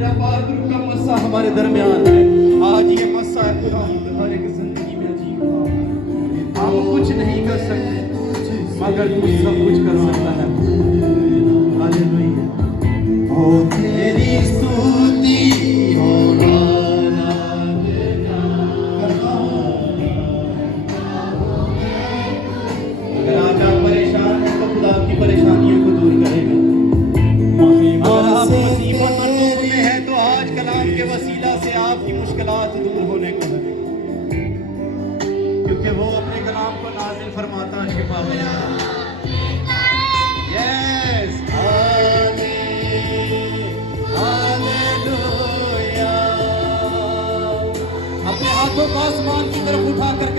तेरा पाक रूह का मस्सा हमारे दरमियान है। आज ये मस्सा है खुदा हर एक जिंदगी में अजीब। हम कुछ नहीं कर सकते मगर तू सब कुछ कर सकता है। हालेलुया। हो तेरी स्तुति हो आराधना। अगर आज आप परेशान हैं तो खुदा आपकी परेशानियों को दूर करेगा। अगर आप मुसीबत और दुख में हैं तो आज कलाम के वसीला से आपकी मुश्किलात दूर होने को है, क्योंकि वो अपने कलाम को नाज़िल फरमाता है शिफा में। Yes hallelujah. अपने हाथों को आसमान की तरफ उठाकर